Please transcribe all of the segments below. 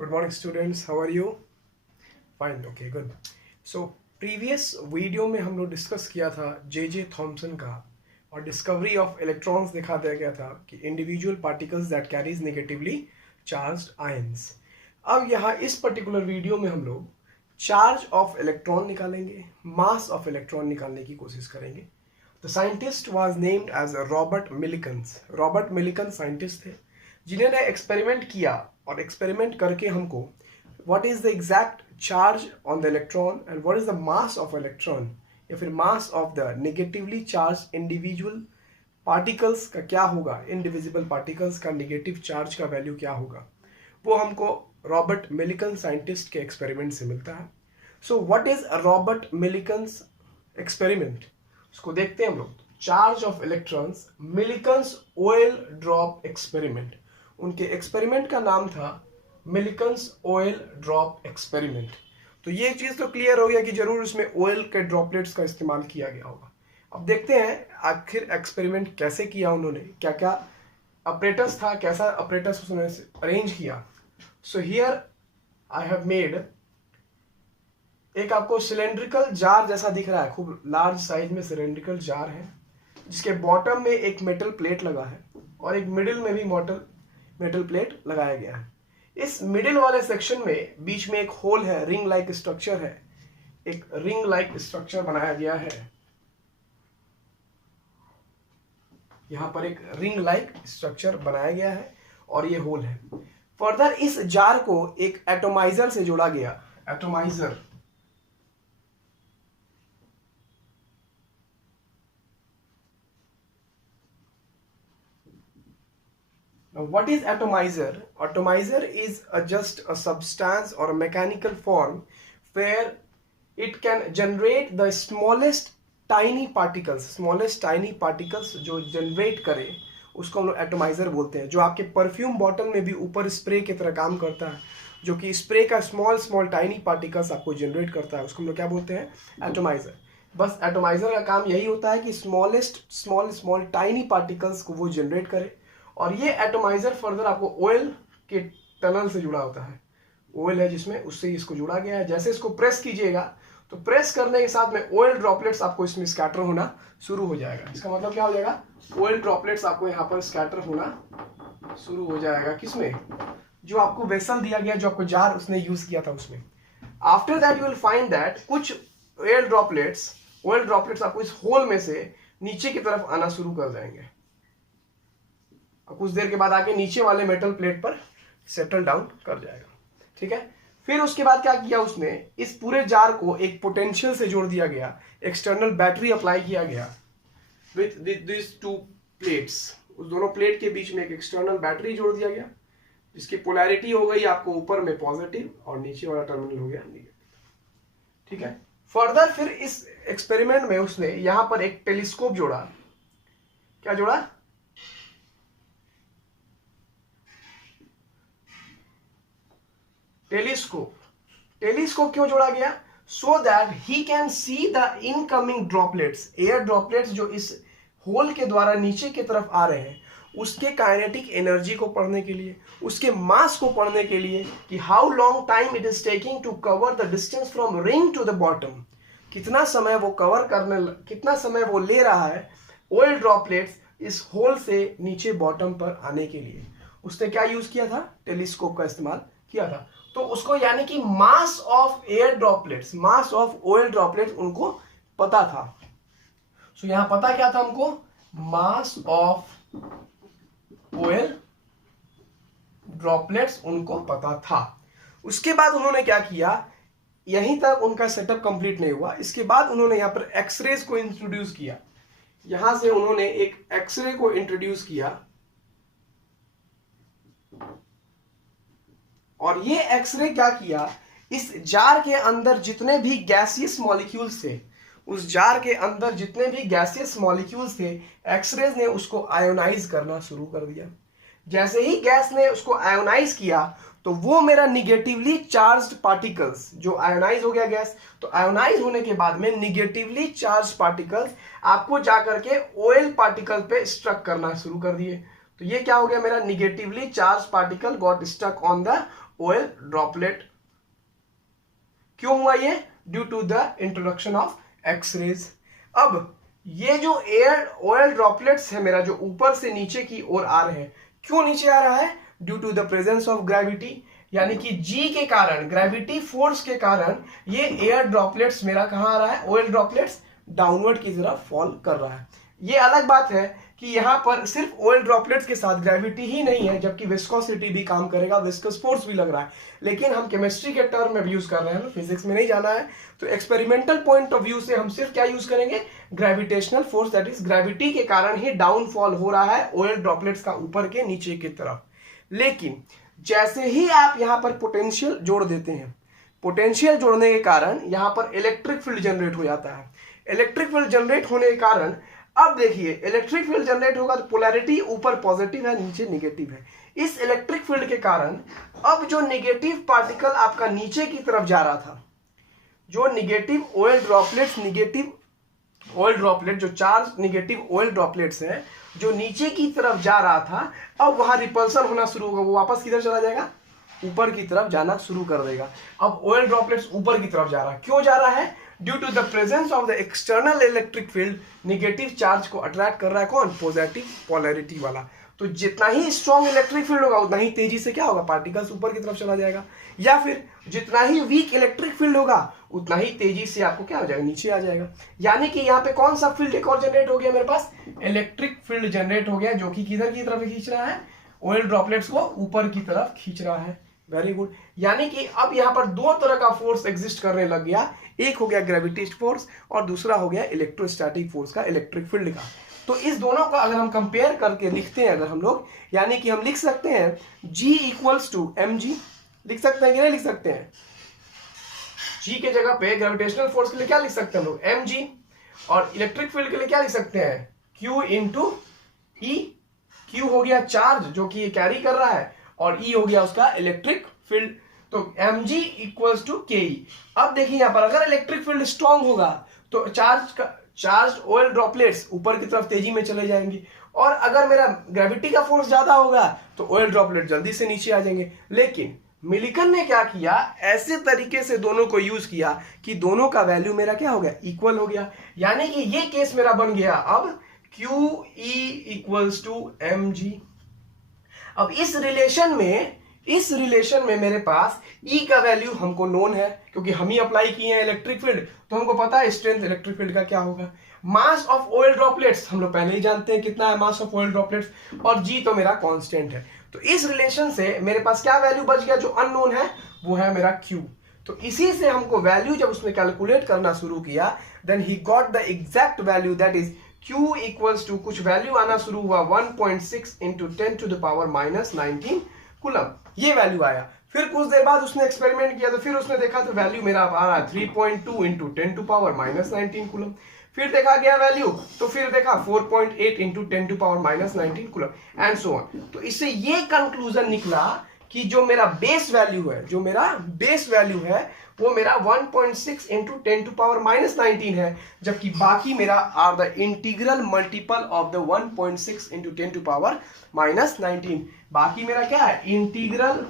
Good morning students, how are you? Fine, okay, good. So previous video में हम लोग discuss किया था जे थॉमसन का और डिस्कवरी ऑफ इलेक्ट्रॉन्स दिखा दिया गया था कि individual particles that carries negatively charged ions. अब यहाँ इस पर्टिकुलर वीडियो में हम लोग चार्ज ऑफ इलेक्ट्रॉन निकालेंगे, मास ऑफ इलेक्ट्रॉन निकालने की कोशिश करेंगे। The scientist was named as Robert Millikans. Robert Millikan scientist थे जिन्होंने एक्सपेरिमेंट किया और एक्सपेरिमेंट करके हमको what is the exact charge on the electron and what is the mass of electron या फिर mass of the negatively charged individual particles का क्या होगा, indivisible particles का negative charge का value क्या होगा, वो हमको रॉबर्ट मिलिकन साइंटिस्ट के एक्सपेरिमेंट से मिलता है। So what is Robert Millikan's experiment, उसको देखते हैं हम लोग। Charge of electrons, Millikan's oil drop experiment. उनके एक्सपेरिमेंट का नाम था मिलिकन्स ऑयल ड्रॉप एक्सपेरिमेंट। तो ये चीज तो क्लियर हो गया कि जरूर उसमें ऑयल के ड्रॉपलेट्स का इस्तेमाल किया गया होगा। अब देखते हैं आखिर एक्सपेरिमेंट कैसे किया उन्होंने, क्या क्या ऑपरेटर्स था, कैसा ऑपरेटर्स उन्होंने अरेंज किया। So here I have made एक आपको सिलेंड्रिकल जार जैसा दिख रहा है, खूब लार्ज साइज में सिलेंड्रिकल जार है जिसके बॉटम में एक मेटल प्लेट लगा है और एक मिडिल में भी मेटल प्लेट लगाया गया है। इस मिडिल वाले सेक्शन में बीच में एक होल है, रिंग लाइक स्ट्रक्चर है, एक रिंग लाइक स्ट्रक्चर बनाया गया है। यहां पर एक रिंग लाइक स्ट्रक्चर बनाया गया है और ये होल है। फर्दर इस जार को एक एटोमाइजर से जोड़ा गया। Atomiser, now what is atomizer? Atomizer is just a substance or a mechanical form where it can generate the smallest tiny particles जो जनरेट करे उसको हम लोग एटोमाइजर बोलते हैं। जो आपके परफ्यूम बॉटल में भी ऊपर स्प्रे की तरह काम करता है, जो कि स्प्रे का स्मॉल टाइनी पार्टिकल्स आपको जनरेट करता है, उसको हम लोग क्या बोलते हैं? एटोमाइजर। बस एटोमाइजर का काम यही होता है कि स्मॉल टाइनी पार्टिकल्स को वो जनरेट करे और ये एटोमाइजर फर्दर आपको ऑयल के टनल से जुड़ा होता है। ऑयल है जिसमें, उससे इसको जुड़ा गया है। जैसे इसको प्रेस कीजिएगा तो प्रेस करने के साथ में ऑयल ड्रॉपलेट्स आपको इसमें स्कैटर होना शुरू हो जाएगा। इसका मतलब क्या हो जाएगा? ऑयल ड्रॉपलेट्स आपको यहाँ पर स्कैटर होना शुरू हो जाएगा। किसमें? जो आपको वेसल दिया गया, जो आपको जार उसने यूज किया था उसमें। After that you will find that कुछ ऑयल ड्रॉपलेट्स आपको इस होल में से नीचे की तरफ आना शुरू कर जाएंगे। कुछ देर के बाद आके नीचे वाले मेटल प्लेट पर सेटल डाउन कर जाएगा। ठीक है, फिर उसके बाद क्या किया उसने? इस पूरे जार को एक पोटेंशियल से जोड़ दिया गया, एक्सटर्नल बैटरी अप्लाई किया गया विथ दिस टू प्लेट्स। उस दोनों प्लेट के बीच में एक एक्सटर्नल बैटरी जोड़ दिया गया जिसकी पोलैरिटी हो गई आपको ऊपर में पॉजिटिव और नीचे वाला टर्मिनल हो गया नेगेटिव। ठीक है, फर्दर फिर इस एक्सपेरिमेंट में उसने यहां पर एक टेलीस्कोप जोड़ा। क्या जोड़ा? टेलीस्कोप क्यों जोड़ा गया? So that he can see the incoming droplets, air droplets जो इस होल के द्वारा नीचे की तरफ आ रहे हैं, उसके काइनेटिक एनर्जी को पढ़ने के लिए, उसके मास को पढ़ने के लिए कि how long time it is taking to cover the distance from ring to the bottom. कितना समय वो ले रहा है ऑयल ड्रॉपलेट्स इस होल से नीचे बॉटम पर आने के लिए। उसने क्या यूज किया था? टेलीस्कोप का इस्तेमाल किया था। तो उसको यानी कि mass of air droplets, mass of oil droplets उनको पता था। सो यहां पता क्या था हमको? मास ऑफ ऑयल ड्रॉपलेट्स उनको पता था। उसके बाद उन्होंने क्या किया? यहीं तक उनका सेटअप कंप्लीट नहीं हुआ। इसके बाद उन्होंने यहां पर एक्सरेज को इंट्रोड्यूस किया। यहां से उन्होंने एक एक्सरे को इंट्रोड्यूस किया और ये एक्सरे क्या किया? इस जार के अंदर जितने भी गैसियस मॉलिक्यूल्स थे, उस जार के अंदर जितने भी गैसियस मॉलिक्यूल्स थे, एक्सरेज ने उसको आयोनाइज करना शुरू कर दिया। जैसे ही गैस ने उसको आयोनाइज किया तो वो मेरा निगेटिवली चार्ज्ड पार्टिकल्स, जो आयोनाइज हो गया गैस, तो आयोनाइज होने के बाद में निगेटिवली चार्ज पार्टिकल्स आपको जाकर के ऑयल पार्टिकल पे स्ट्रक करना शुरू कर दिए। तो ये क्या हो गया? मेरा negatively charge particle got stuck on the oil droplet. क्यों हुआ ये? Due to the introduction of X rays. अब ये जो एयर ऑयल ड्रॉपलेट्स है मेरा, जो ऊपर से नीचे की ओर आ रहे हैं, क्यों नीचे आ रहा है? Due to the presence of gravity, यानी कि जी के कारण, ग्रेविटी फोर्स के कारण ये एयर ड्रॉपलेट्स मेरा कहां आ रहा है? ऑयल ड्रॉपलेट्स डाउनवर्ड की तरफ फॉल कर रहा है। ये अलग बात है कि यहां पर सिर्फ ऑयल ड्रॉपलेट्स के साथ ग्रेविटी ही नहीं है, जबकि विस्कोसिटी भी काम करेगा, विस्कस फोर्स भी लग रहा है, लेकिन हम केमिस्ट्री के टर्म में यूज कर रहे हैं, फिजिक्स में नहीं जाना है। तो एक्सपेरिमेंटल पॉइंट ऑफ व्यू से हम सिर्फ क्या यूज करेंगे? Gravitational force, that is gravity के कारण ही डाउनफॉल हो रहा है ऑयल ड्रॉपलेट्स का ऊपर के नीचे की तरफ। लेकिन जैसे ही आप यहां पर पोटेंशियल जोड़ देते हैं, पोटेंशियल जोड़ने के कारण यहां पर इलेक्ट्रिक फील्ड जनरेट हो जाता है। इलेक्ट्रिक फील्ड जनरेट होने के कारण अब देखिए, इलेक्ट्रिक फील्ड जनरेट होगा तो पोलैरिटी ऊपर पॉजिटिव है, नीचे नेगेटिव है। इस इलेक्ट्रिक फील्ड के कारण अब जो नेगेटिव पार्टिकल आपका नीचे की तरफ जा रहा था, जो negative oil droplets, negative oil droplet, जो चार्ज नेगेटिव ऑयल ड्रॉपलेट्स हैं, जो नीचे की तरफ जा रहा था, अब वहां रिपल्सन होना शुरू होगा। वो वापस किधर चला जाएगा? ऊपर की तरफ जाना शुरू कर देगा। अब ऑयल ड्रॉपलेट्स ऊपर की तरफ जा रहा है। क्यों जा रहा है? Due to the presence of the external electric field, negative charge को अट्रैक्ट कर रहा है कौन? पॉजिटिव पोलैरिटी वाला। तो जितना ही स्ट्रॉन्ग इलेक्ट्रिक फील्ड होगा उतना ही तेजी से क्या होगा? पार्टिकल्स ऊपर की तरफ चला जाएगा। या फिर जितना ही वीक इलेक्ट्रिक फील्ड होगा उतना ही तेजी से आपको क्या हो जाएगा? नीचे आ जाएगा। यानी कि यहाँ पे कौन सा फील्ड एक और जनरेट हो गया मेरे पास? इलेक्ट्रिक फील्ड जनरेट हो गया, जो कि किधर की तरफ खींच रहा है? ऑयल ड्रॉपलेट्स को ऊपर की तरफ खींच रहा है। Very good. यानी कि अब यहाँ पर दो तरह का फोर्स एग्जिस्ट करने लग गया। एक हो गया ग्रेविटी फोर्स और दूसरा हो गया इलेक्ट्रोस्टैटिक फोर्स का, इलेक्ट्रिक फील्ड का। तो इस दोनों का अगर हम कंपेयर करके लिखते हैं अगर हम लोग, यानी कि हम लिख सकते हैं G इक्वल्स टू mg, लिख सकते हैं कि नहीं लिख सकते हैं? G के जगह पे ग्रेविटेशनल फोर्स के लिए क्या लिख सकते हैं हम लोग? mg। और इलेक्ट्रिक फील्ड के लिए क्या लिख सकते हैं? Q into E। Q हो गया चार्ज जो कि ये कैरी कर रहा है, और E हो गया उसका इलेक्ट्रिक फील्ड। तो mg इक्वल्स टू ke। अब देखिए यहां पर अगर इलेक्ट्रिक फील्ड स्ट्रांग होगा तो चार्ज ऑयल ड्रॉपलेट्स ऊपर की तरफ तेजी में चले जाएंगे, और अगर मेरा ग्रेविटी का फोर्स ज्यादा होगा तो ऑयल ड्रॉपलेट जल्दी से नीचे आ जाएंगे। लेकिन मिलिकन ने क्या किया? ऐसे तरीके से दोनों को यूज किया कि दोनों का वैल्यू मेरा क्या हो गया? इक्वल हो गया। यानी कि ये केस मेरा बन गया अब QE इक्वल्स टू mg। अब इस रिलेशन में मेरे पास E का वैल्यू हमको नोन है, क्योंकि हम ही अप्लाई किए हैं इलेक्ट्रिक फील्ड, तो हमको पता है स्ट्रेंथ इलेक्ट्रिक फील्ड का क्या होगा। मास ऑफ ऑयल ड्रॉपलेट्स हम लोग पहले ही जानते हैं कितना है मास ऑफ ऑयल ड्रॉपलेट्स, और G तो मेरा कांस्टेंट है। तो इस रिलेशन से मेरे पास क्या वैल्यू बच गया? जो अननोन है वो है मेरा Q। तो इसी से हमको वैल्यू जब उसने कैलकुलेट करना शुरू किया, देन ही got the exact value, that is Q equals to कुछ वैल्यू आना शुरू हुआ 1.6 into 10 to the power minus 19 coulomb. ये वैल्यू आया। फिर कुछ देर बाद उसने एक्सपेरिमेंट किया तो फिर उसने देखा तो वैल्यू मेरा आ रहा है 3.2 into 10 to power minus 19 coulomb. फिर देखा गया वैल्यू, तो फिर देखा 4.8 into 10 to power minus 19 coulomb and so on. तो इससे ये कंक्लूजन निकला कि जो मेरा बेस वैल्यू है वो मेरा 1.6 इंटू 10 टू पावर माइनस 19 है, जबकि बाकी मेरा are the integral multiple of the 1.6 into 10 to power minus 19। बाकी मेरा क्या है? Integral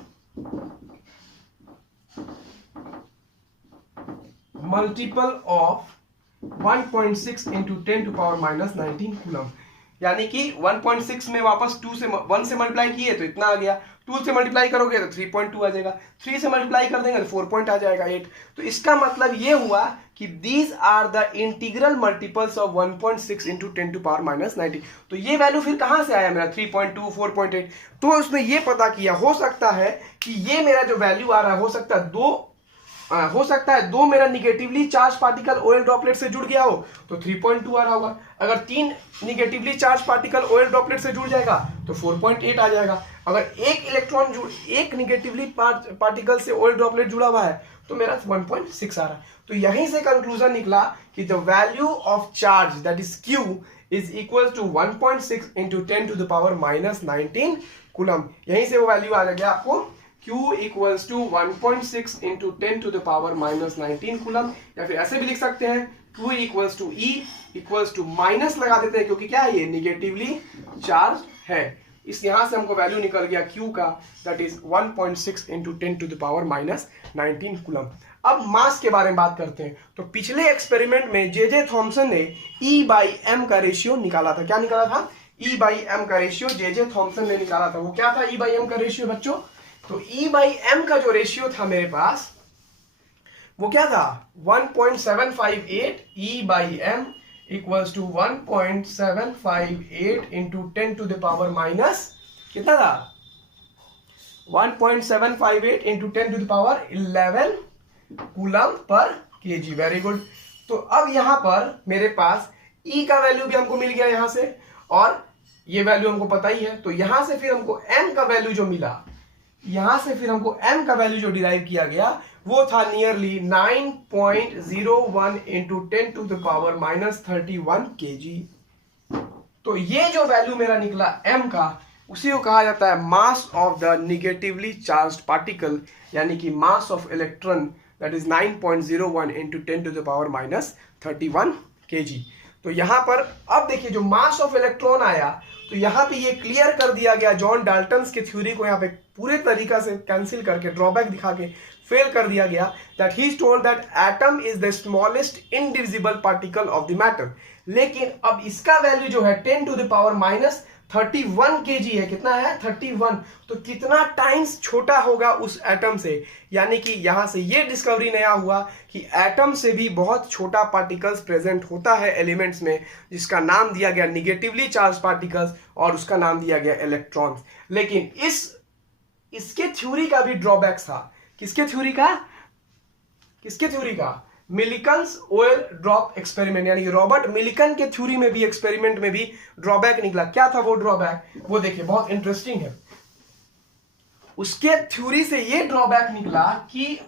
multiple of 1.6 into 10 to power minus 19 coulomb. यानी कि 1.6 में वापस 1 से मल्टीप्लाई किए तो इतना आ गया, 2 से मल्टीप्लाई करोगे तो 3.2 आ जाएगा, 3 से मल्टीप्लाई कर देंगे तो 4 पॉइंट आ जाएगा 8। तो इसका मतलब ये हुआ कि these are the integral multiples of 1.6 into 10 to power minus 19। तो ये वैल्यू फिर कहां से आया मेरा? 3.2, 4.8। तो उसने ये पता किया, हो सकता है कि ये मेरा जो वैल्यू आ रहा है हो सकता है दो मेरा negatively charge particle oil droplet से जुड़ गया हो तो 3.2 आ रहा होगा। अगर 3 negatively charge particle oil droplet से जुड़ जाएगा तो 4.8 आ जाएगा। अगर एक निगेटिवली पार्टिकल से ऑयल ड्रॉपलेट जुड़ा हुआ है तो मेरा 1.6 आ रहा है। तो यहीं से कंक्लूजन निकला कि the value of charge that is Q is equal to 1.6 into 10 to the power minus 19 coulomb. यहीं से वो वैल्यू आ गया आपको Q equals to 1.6 into 10 to the power minus 19 coulomb. या फिर ऐसे भी लिख सकते हैं Q equals to E equals to minus लगा देते हैं, क्योंकि क्या है? ये निगेटिवली चार्ज है। इस यहाँ से हमको वैल्यू निकल गया Q का, दैट इज 1.6 इंटू 10⁻⁻19 कूलम। अब मास के बारे में बात करते हैं। तो पिछले एक्सपेरिमेंट में जे थॉमसन ने E/m का रेशियो निकाला था। क्या निकाला था? E/m का रेशियो जे थॉमसन ने निकाला था। वो क्या था E/m का रेशियो बच्चों? तो E/m का जो रेशियो था मेरे पास, वो क्या था? 1.758 E/m इक्वल्स टू 1.758 इंटू 10⁻⁻, कितना था? 1.758 into 10⁻11 coulomb per KG. Very good. तो अब यहां पर मेरे पास E का वैल्यू भी हमको मिल गया यहां से, और ये वैल्यू हमको पता ही है। तो यहां से फिर हमको M का वैल्यू जो मिला, यहां से फिर हमको M का वैल्यू जो डिराइव किया गया, वो था नियरली 9.01 इंटू 10⁻31 केजी। तो ये जो वैल्यू मेरा निकला M का, उसी को कहा जाता है mass of the negatively charged particle, यानी कि mass of electron, that is 9.01 into 10⁻31 KG. तो यहां पर अब देखिए जो मास ऑफ इलेक्ट्रॉन आया, तो यहां पे ये क्लियर कर दिया गया, जॉन डाल्टन्स के थ्योरी को यहां पे पूरे तरीका से कैंसिल करके, ड्रॉबैक दिखा के फेल कर दिया गया, that he told that atom is the smallest indivisible particle of the matter. लेकिन अब इसका वैल्यू जो है 10⁻31 केजी है। कितना है? 31। तो कितना टाइम्स छोटा होगा उस एटम से? यानी कि यहां से ये डिस्कवरी नया हुआ कि एटम से भी बहुत छोटा पार्टिकल्स प्रेजेंट होता है एलिमेंट्स में, जिसका नाम दिया गया निगेटिवली चार्ज पार्टिकल्स, और उसका नाम दिया गया इलेक्ट्रॉन्स। लेकिन इसके थ्योरी का भी ड्रॉबैक्स था। किसके थ्योरी का? किसके थ्योरी का? मिलिकन्स ओयल ड्रॉप एक्सपेरिमेंट, यानी कि रॉबर्ट मिलिकन के थ्योरी में भी, एक्सपेरिमेंट में भी ड्रॉबैक निकला। क्या था वो ड्रॉबैक? वो देखिए, बहुत इंटरेस्टिंग है। उसके थ्योरी से ये ड्रॉबैक निकला कि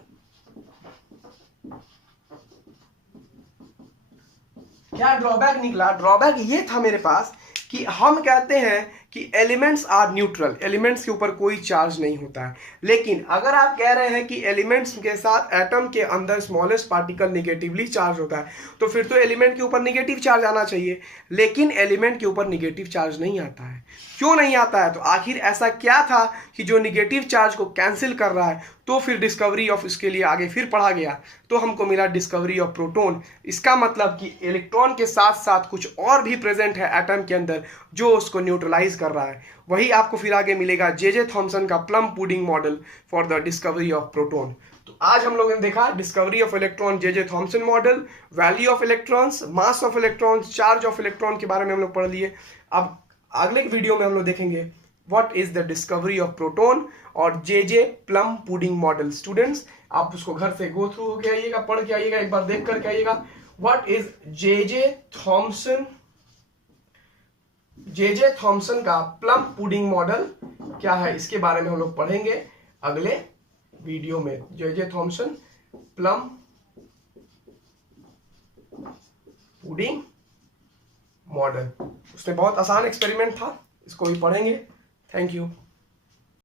क्या ड्रॉबैक निकला? ड्रॉबैक ये था मेरे पास कि हम कहते हैं कि एलिमेंट्स आर न्यूट्रल, एलिमेंट्स के ऊपर कोई चार्ज नहीं होता है। लेकिन अगर आप कह रहे हैं कि एलिमेंट्स के साथ एटम के अंदर स्मॉलेस्ट पार्टिकल निगेटिवली चार्ज होता है, तो फिर तो एलिमेंट के ऊपर निगेटिव चार्ज आना चाहिए। लेकिन एलिमेंट के ऊपर निगेटिव चार्ज नहीं आता है। क्यों नहीं आता है? तो आखिर ऐसा क्या था कि जो निगेटिव चार्ज को कैंसिल कर रहा है? तो फिर डिस्कवरी ऑफ इसके लिए आगे फिर पढ़ा गया, तो हमको मिला डिस्कवरी ऑफ प्रोटॉन। इसका मतलब कि इलेक्ट्रॉन के साथ साथ कुछ और भी प्रेजेंट है एटम के अंदर, जो उसको न्यूट्रलाइज कर रहा है। वही आपको फिर आगे मिलेगा जे थॉमसन का plum pudding model for the discovery of proton. तो आज हम लोगों ने देखा discovery of electron, J Thomson model, value of electrons, mass of electrons, charge of electron के बारे में हम लोग पढ़ लिए। अब अगले वीडियो में हम लोग देखेंगे what is the discovery of proton और जे प्लम पुडिंग मॉडल। स्टूडेंट्स, आप उसको घर से गो थ्रू होके आइएगा, पढ़ के आइएगा, एक बार देख करके आइएगा। व्हाट इज जे थॉमसन का प्लम पुडिंग मॉडल क्या है, इसके बारे में हम लोग पढ़ेंगे अगले वीडियो में। J Thomson plum pudding model, उसमें बहुत आसान एक्सपेरिमेंट था, इसको भी पढ़ेंगे। Thank you.